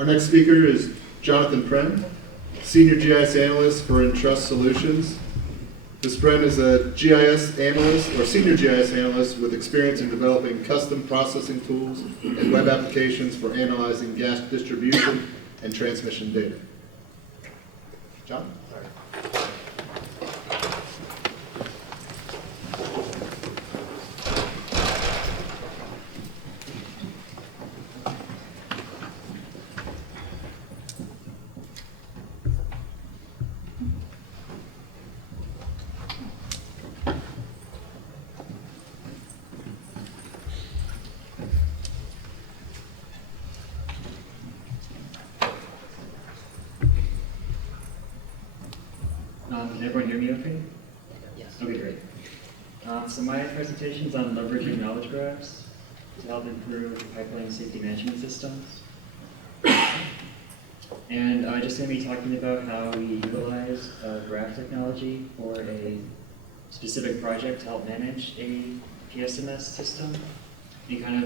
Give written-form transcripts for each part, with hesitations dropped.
Our next speaker is Jonathon Prehn, Senior GIS Analyst for Entrust Solutions. Ms. Prehn is a GIS analyst or senior GIS analyst with experience in developing custom processing tools and web applications for analyzing gas distribution and transmission data. John? Can everyone hear me okay? Yes. Okay, great. So my presentation is on leveraging knowledge graphs to help improve pipeline safety management systems. And I'm just going to be talking about how we utilize graph technology for a specific project to help manage a PSMS system and kind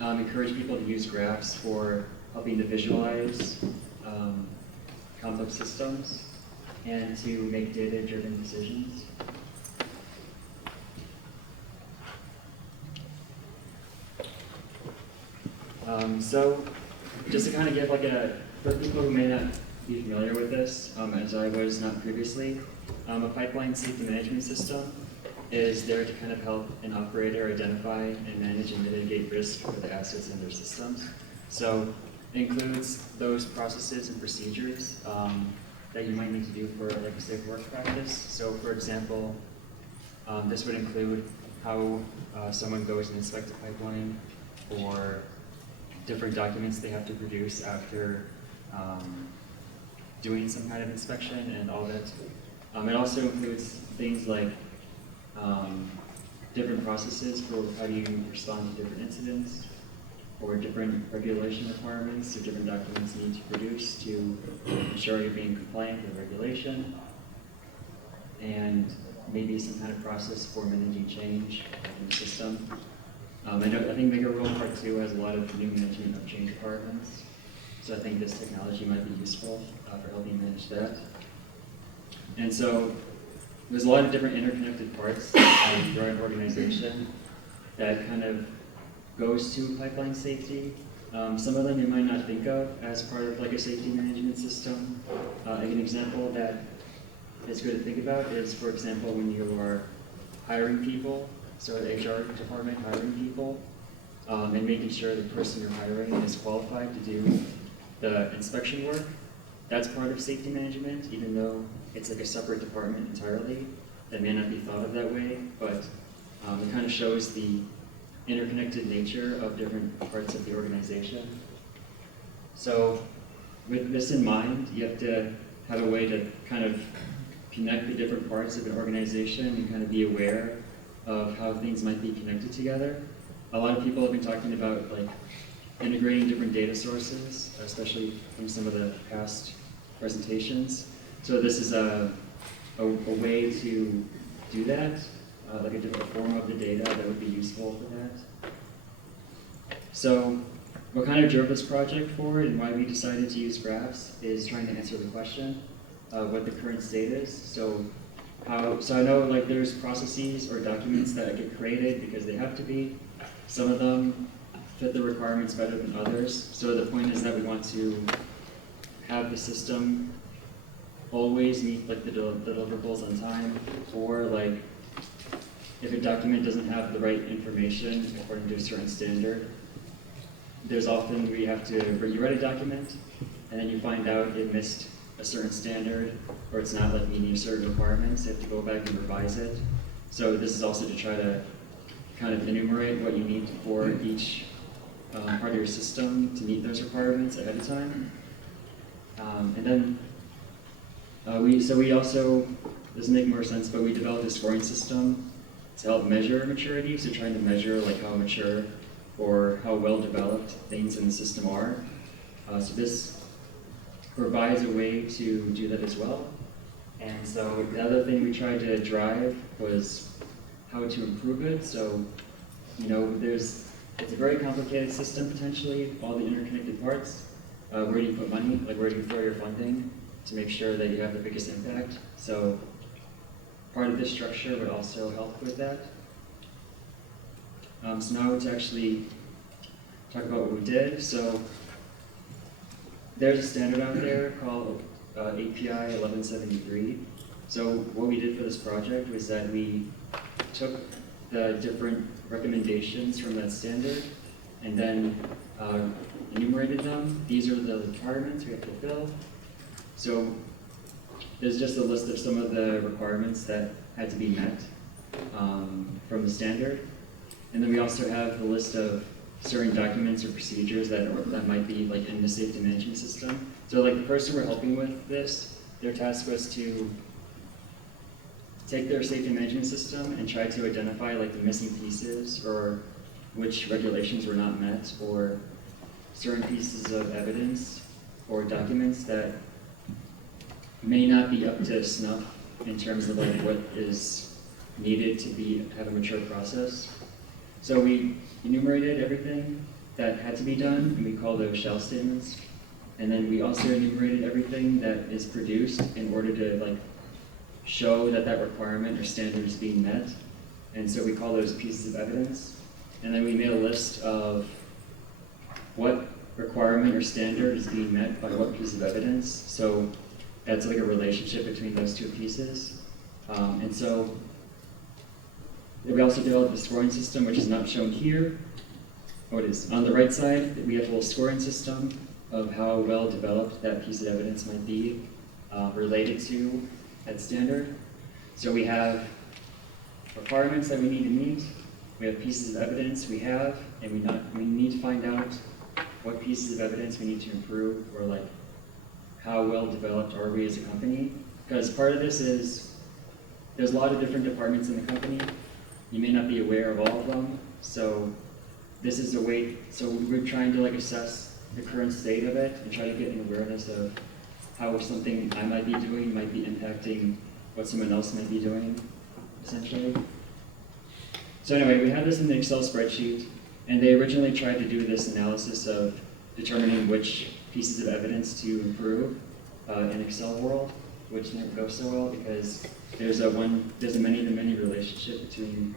of encourage people to use graphs for helping to visualize complex systems and to make data-driven decisions. So just to kind of give like for people who may not be familiar with this, as I was not previously, a pipeline safety management system is there to kind of help an operator identify and manage and mitigate risk for the assets in their systems. So it includes those processes and procedures that you might need to do for like a safe work practice. So for example, this would include how someone goes and inspects a pipeline, or different documents they have to produce after doing some kind of inspection and all that. It also includes things like different processes for how you respond to different incidents, or different regulation requirements, or different documents you need to produce to ensure you're being compliant with regulation, and maybe some kind of process for managing change in the system. I think Mega Rule Part 2 has a lot of new management of change requirements, so I think this technology might be useful for helping manage that. And so there's a lot of different interconnected parts throughout an organization that kind of goes to pipeline safety. Some of them you might not think of as part of like a safety management system. An example that is good to think about is, for example, when you are hiring people, so the HR department hiring people, and making sure the person you're hiring is qualified to do the inspection work. That's part of safety management, even though it's like a separate department entirely. That may not be thought of that way, but it kind of shows the interconnected nature of different parts of the organization. So with this in mind, you have to have a way to kind of connect the different parts of an organization and kind of be aware of how things might be connected together. A lot of people have been talking about like integrating different data sources, especially from some of the past presentations. So this is a way to do that, like a different form of the data that would be useful for that. So what kind of drove this project forward and why we decided to use graphs is trying to answer the question of what the current state is. So I know like there's processes or documents that get created because they have to be. Some of them fit the requirements better than others. So the point is that we want to have the system always meet like the deliverables on time, or like if a document doesn't have the right information according to a certain standard, there's often where you have to, where you write a document and then you find out it missed a certain standard, or it's not like meeting certain requirements. You have to go back and revise it. So this is also to try to kind of enumerate what you need for each part of your system to meet those requirements ahead of time. And then we also, this make more sense, but we developed a scoring system to help measure maturity. So trying to measure like how mature or how well developed things in the system are. So this provides a way to do that as well. And so the other thing we tried to drive was how to improve it. So, you know, there's it's a very complicated system potentially, all the interconnected parts. Where do you put money? Like where do you throw your funding to make sure that you have the biggest impact? So part of this structure would also help with that. So now to actually talk about what we did. So there's a standard out there called API 1173. So what we did for this project was that we took the different recommendations from that standard and then enumerated them. These are the requirements we have to fulfill. So there's just a list of some of the requirements that had to be met from the standard. And then we also have the list of certain documents or procedures that might be like in the safety management system. So like the person we're helping with this, their task was to take their safety management system and try to identify like the missing pieces or which regulations were not met or certain pieces of evidence or documents that may not be up to snuff in terms of like what is needed to have a mature process. So we enumerated everything that had to be done, and we call those shall statements. And then we also enumerated everything that is produced in order to like show that that requirement or standard is being met. And so we call those pieces of evidence. And then we made a list of what requirement or standard is being met by what piece of evidence. So that's like a relationship between those two pieces. And so we also developed a scoring system, which is not shown here. Oh, it is. On the right side, we have a little scoring system of how well developed that piece of evidence might be related to that standard. So we have requirements that we need to meet. We have pieces of evidence we have, and we need to find out what pieces of evidence we need to improve, or like how well developed are we as a company. Because part of this is there's a lot of different departments in the company. You may not be aware of all of them. So this is a way, so we're trying to like assess the current state of it and try to get an awareness of how something I might be doing might be impacting what someone else might be doing, essentially. So anyway, we had this in the Excel spreadsheet, and they originally tried to do this analysis of determining which pieces of evidence to improve in Excel world, which didn't go so well because there's a many-to-many relationship between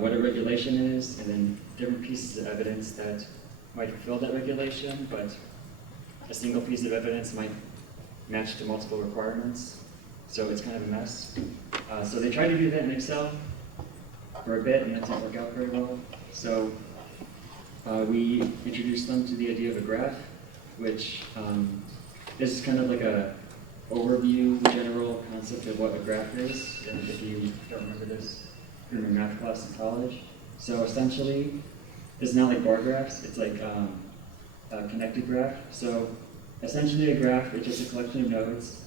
what a regulation is and then different pieces of evidence that might fulfill that regulation, but a single piece of evidence might match to multiple requirements. So it's kind of a mess. So they tried to do that in Excel for a bit, and that didn't work out very well. So we introduced them to the idea of a graph, which this is kind of like a overview, general concept of what a graph is. And if you don't remember this from your math class in college. So essentially, it's not like bar graphs, it's like a connected graph. So essentially a graph is just a collection of nodes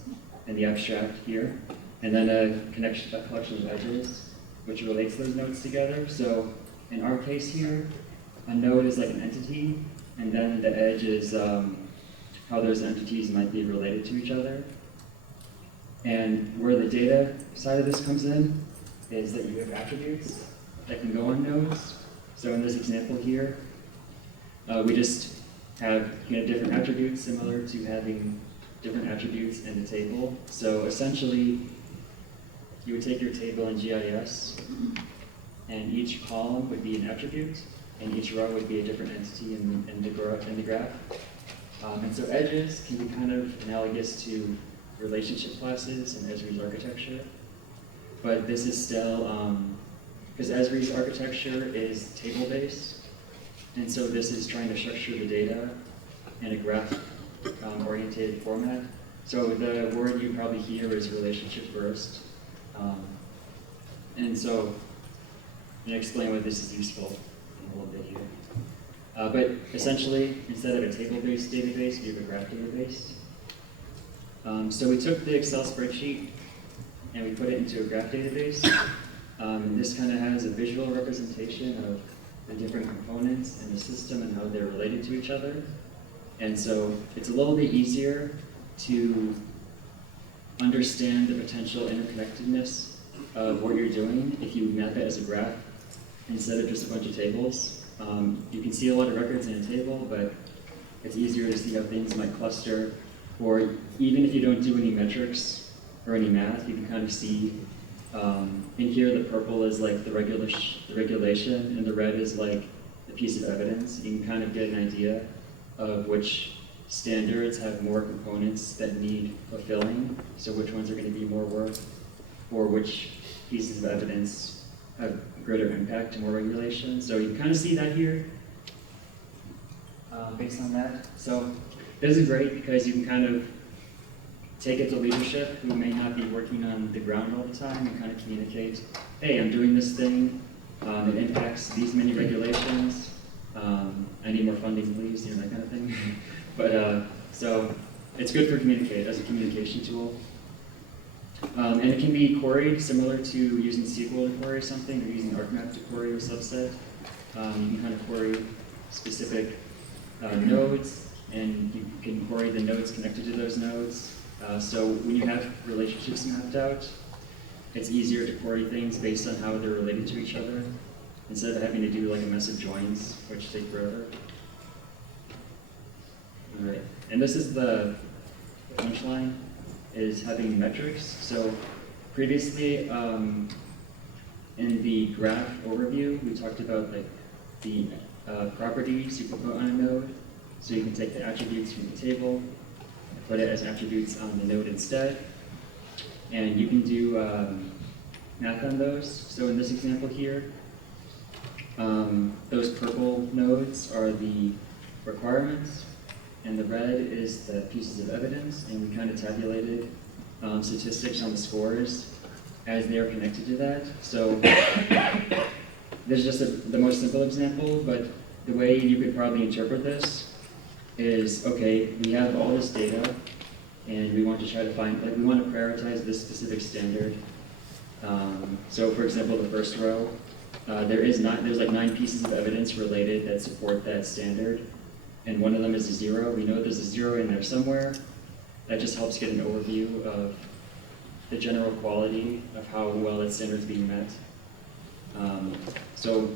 in the abstract here, and then a collection of edges, which relates those nodes together. So in our case here, a node is like an entity, and then the edge is how those entities might be related to each other. And where the data side of this comes in is that you have attributes that can go on nodes. So in this example here, we just have different attributes similar to having different attributes in the table. So essentially, you would take your table in GIS, and each column would be an attribute, and each row would be a different entity in the graph. And so edges can be kind of analogous to relationship classes in Esri's architecture. But this is still, because Esri's architecture is table-based, and so this is trying to structure the data in a graph-oriented format. So the word you probably hear is relationship first. And so I'm going to explain why this is useful in a little bit here. But essentially, instead of a table-based database, we have a graph database. So we took the Excel spreadsheet and we put it into a graph database. And this kind of has a visual representation of the different components in the system and how they're related to each other. And so it's a little bit easier to understand the potential interconnectedness of what you're doing if you map it as a graph instead of just a bunch of tables. You can see a lot of records in a table, but it's easier to see how things might cluster, or even if you don't do any metrics or any math, you can kind of see, in here the purple is like the regulation, and the red is like the piece of evidence. You can kind of get an idea of which standards have more components that need fulfilling, so which ones are going to be more work, or which pieces of evidence have greater impact to more regulation. So you can kind of see that here based on that. So this is great because you can kind of take it to leadership who may not be working on the ground all the time and kind of communicate, hey, I'm doing this thing, it impacts these many regulations, I need more funding please, you know, that kind of thing. But so it's good for communicate as a communication tool. And it can be queried similar to using SQL to query something, or using ArcMap to query a subset. You can kind of query specific nodes, and you can query the nodes connected to those nodes. So when you have relationships mapped out, it's easier to query things based on how they're related to each other, instead of having to do like a mess of joins, which take forever. All right, and this is the punchline, is having metrics. So previously, in the graph overview, we talked about like the properties you can put on a node. So you can take the attributes from the table and put it as attributes on the node instead. And you can do math on those. So in this example here, those purple nodes are the requirements, and the red is the pieces of evidence, and we kind of tabulated statistics on the scores as they are connected to that. So this is just the most simple example, but the way you could probably interpret this is, okay, we have all this data, and we want to try to find, like, we want to prioritize this specific standard. So for example, the first row, there's like 9 pieces of evidence related that support that standard, and one of them is a 0. We know there's a 0 in there somewhere. That just helps get an overview of the general quality of how well that standard is being met. So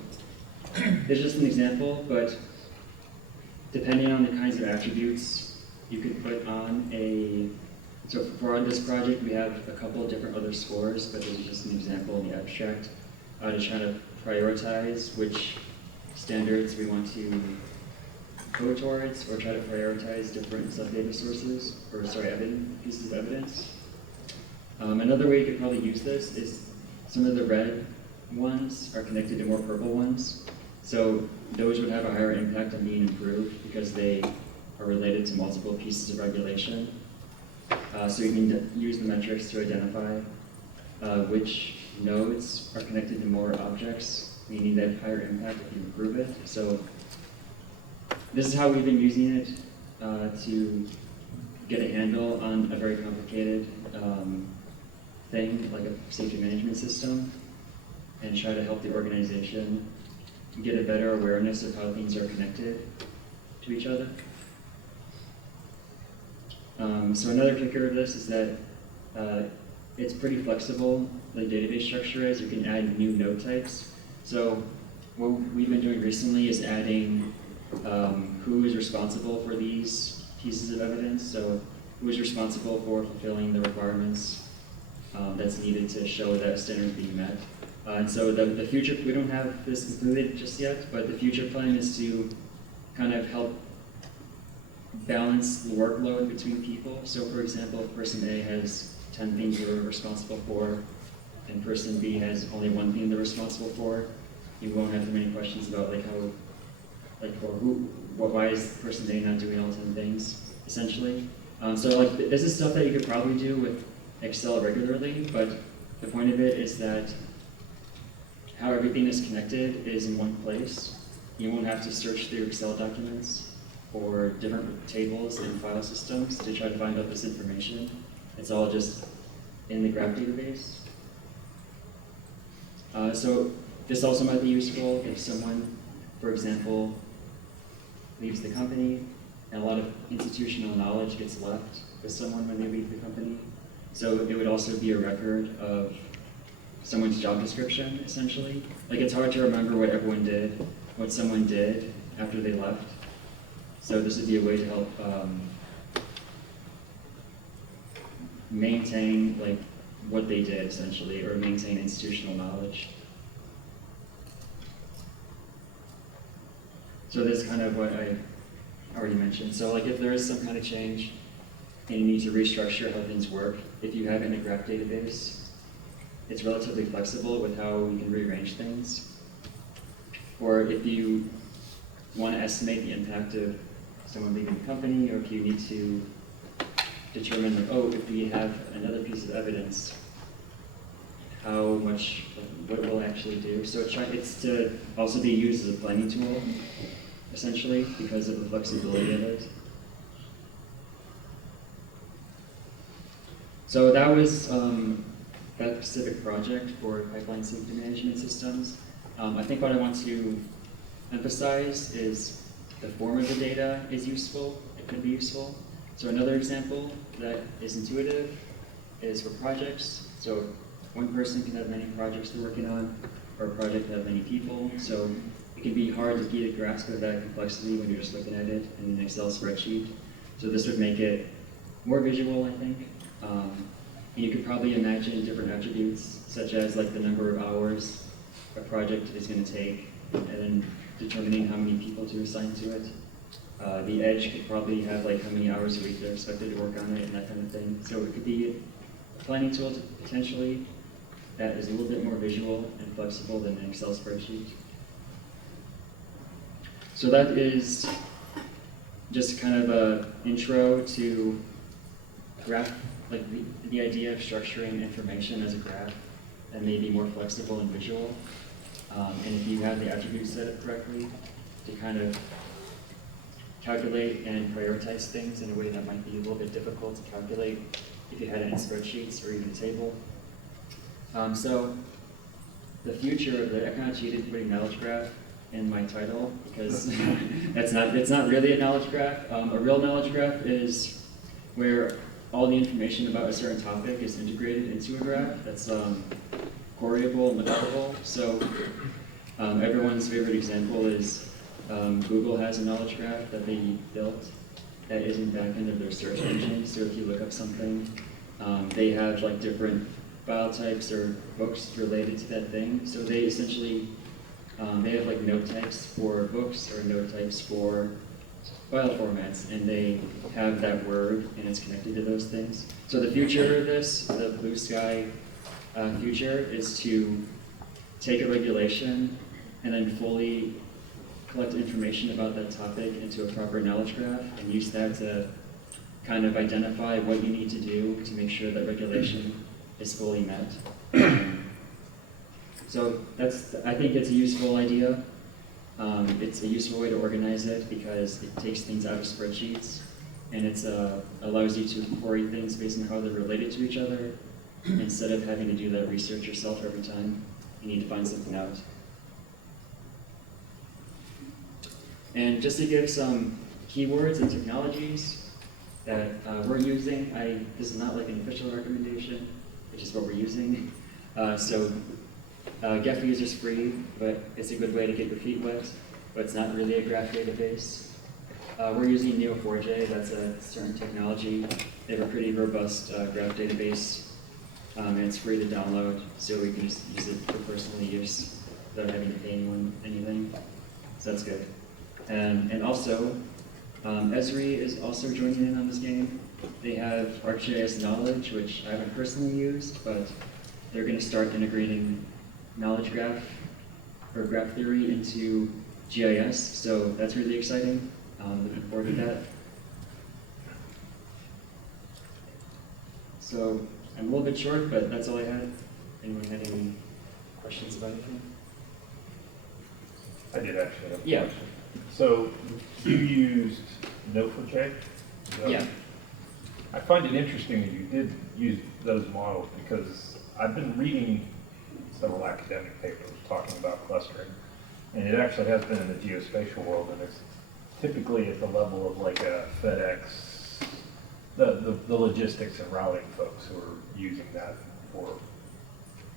this is just an example, but depending on the kinds of attributes you could put on a, so for this project we have a couple of different other scores, but this is just an example in the abstract to try to prioritize which standards we want to go towards, or try to prioritize different sub-data sources, or pieces of evidence. Another way you could probably use this is some of the red ones are connected to more purple ones. So those would have a higher impact on being improved because they are related to multiple pieces of regulation. So you can use the metrics to identify which nodes are connected to more objects, meaning they have higher impact if you improve it. So this is how we've been using it to get a handle on a very complicated thing, like a safety management system, and try to help the organization get a better awareness of how things are connected to each other. So another kicker of this is that it's pretty flexible, the database structure is. You can add new node types. So what we've been doing recently is adding who is responsible for these pieces of evidence. So who is responsible for fulfilling the requirements that's needed to show that standard is being met. And so the future, we don't have this included just yet, but the future plan is to kind of help balance the workload between people. So for example, if person A has 10 things they're responsible for, and person B has only 1 thing they're responsible for, you won't have too many questions about like how, like, or why is person A not doing all 10 things, essentially. So like this is stuff that you could probably do with Excel regularly, but the point of it is that how everything is connected is in one place. You won't have to search through Excel documents or different tables and file systems to try to find out this information. It's all just in the graph database. So this also might be useful if someone, for example, leaves the company, and a lot of institutional knowledge gets left with someone when they leave the company. So it would also be a record of someone's job description, essentially. Like, it's hard to remember what everyone did what someone did after they left. So this would be a way to help maintain like what they did essentially, or maintain institutional knowledge. So this is kind of what I already mentioned. So like if there is some kind of change and you need to restructure how things work, if you have it in a graph database, it's relatively flexible with how you can rearrange things. Or if you want to estimate the impact of someone leaving the company, or if you need to determine, like, oh, if we have another piece of evidence, how much, like, what it will actually do. So it's to also be used as a planning tool, essentially, because of the flexibility of it. So that was that specific project for pipeline safety management systems. I think what I want to emphasize is the form of the data is useful, it could be useful. So another example that is intuitive is for projects. So one person can have many projects they're working on, or a project can have many people. So it can be hard to get a grasp of that complexity when you're just looking at it in an Excel spreadsheet. So this would make it more visual, I think. And you could probably imagine different attributes, such as like the number of hours a project is going to take, and then determining how many people to assign to it. The edge could probably have like how many hours a week they're expected to work on it and that kind of thing. So it could be a planning tool potentially that is a little bit more visual and flexible than an Excel spreadsheet. So that is just kind of an intro to graph, like the idea of structuring information as a graph and maybe more flexible and visual. And if you have the attributes set up correctly to kind of calculate and prioritize things in a way that might be a little bit difficult to calculate if you had it in spreadsheets or even a table. So the future of the, I kind of cheated putting knowledge graph in my title because it's not really a knowledge graph. A real knowledge graph is where all the information about a certain topic is integrated into a graph that's queryable and lookable. So everyone's favorite example is Google has a knowledge graph that they built that is in the back end of their search engine. So if you look up something, they have like different file types or books related to that thing. So they essentially, they have like node types for books or node types for file formats, and they have that word and it's connected to those things. So the future of this, the blue sky future, is to take a regulation and then fully collect information about that topic into a proper knowledge graph and use that to kind of identify what you need to do to make sure that regulation is fully met. So I think it's a useful idea. It's a useful way to organize it because it takes things out of spreadsheets and it allows you to query things based on how they're related to each other instead of having to do that research yourself every time you need to find something out. And just to give some keywords and technologies that we're using, this is not like an official recommendation, it's just what we're using. Gephi is just free, but it's a good way to get your feet wet, but it's not really a graph database. We're using Neo4j, that's a certain technology. They have a pretty robust graph database, and it's free to download, so we can just use it for personal use without having to pay anyone anything. So that's good. And also, Esri is also joining in on this game. They have ArcGIS Knowledge, which I haven't personally used, but they're going to start integrating knowledge graph or graph theory into GIS, so that's really exciting. Looking forward to that. So I'm a little bit short, but that's all I had. Anyone had any questions about anything? I did actually have a Yeah. question. So you used Neo4j? Yeah. I find it interesting that you did use those models because I've been reading several academic papers talking about clustering, and it actually has been in the geospatial world, and it's typically at the level of like a FedEx, the logistics and routing folks who are using that for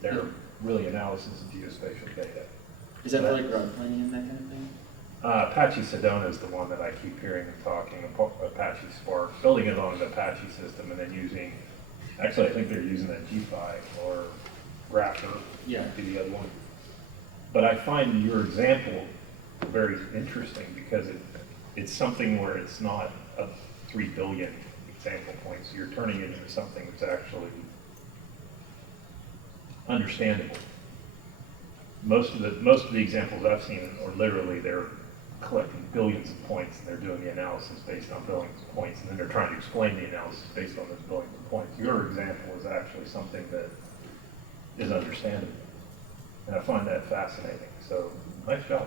their really analysis of geospatial data. Is that for like route planning and that kind of thing? Apache Sedona is the one that I keep hearing them talking, Apache Spark, building it on the Apache system and then using, actually I think they're using a GPI or Grapher, Yeah. would be the other one. But I find your example very interesting because it's something where it's not a 3 billion example points. You're turning it into something that's actually understandable. Most of the examples I've seen are literally they're collecting billions of points and they're doing the analysis based on billions of points and then they're trying to explain the analysis based on those billions of points. Your example is actually something that is understandable. And I find that fascinating. So nice job.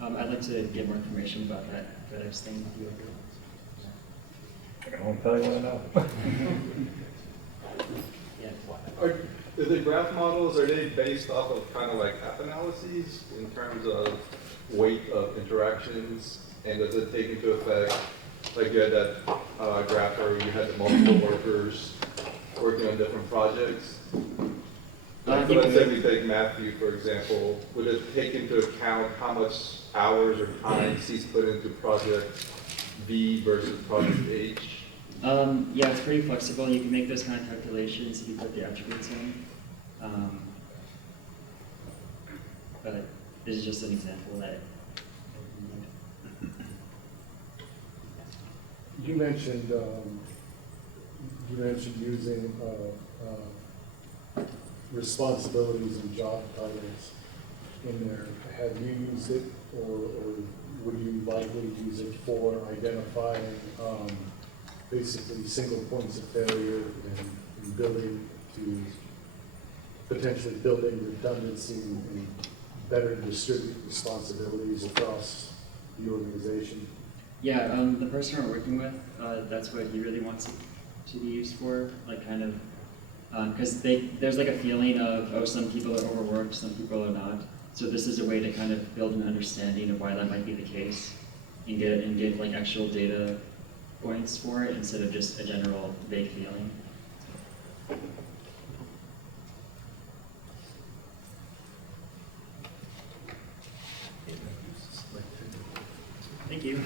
I'd like to get more information about that FedEx thing with you. I can only tell you what I know. Yeah. Are the graph models, are they based off of kind of like app analyses in terms of weight of interactions? And does it take into effect, like you had that graph where you had the multiple workers working on different projects? Like, so let's say we take Matthew, for example, would it take into account how much hours or time he's put into project B versus project H? Yeah, it's pretty flexible. You can make those kind of calculations if you put the attributes in. But this is just an example that. You mentioned using responsibilities and job titles in there. Have you used it, or would you likely use it for identifying basically single points of failure and building to potentially building redundancy and better distribute responsibilities across the organization? Yeah, the person we're working with, that's what he really wants it to be used for, like kind of, because there's like a feeling of, oh, some people are overworked, some people are not. So this is a way to kind of build an understanding of why that might be the case and give like actual data points for it instead of just a general vague feeling. Thank you.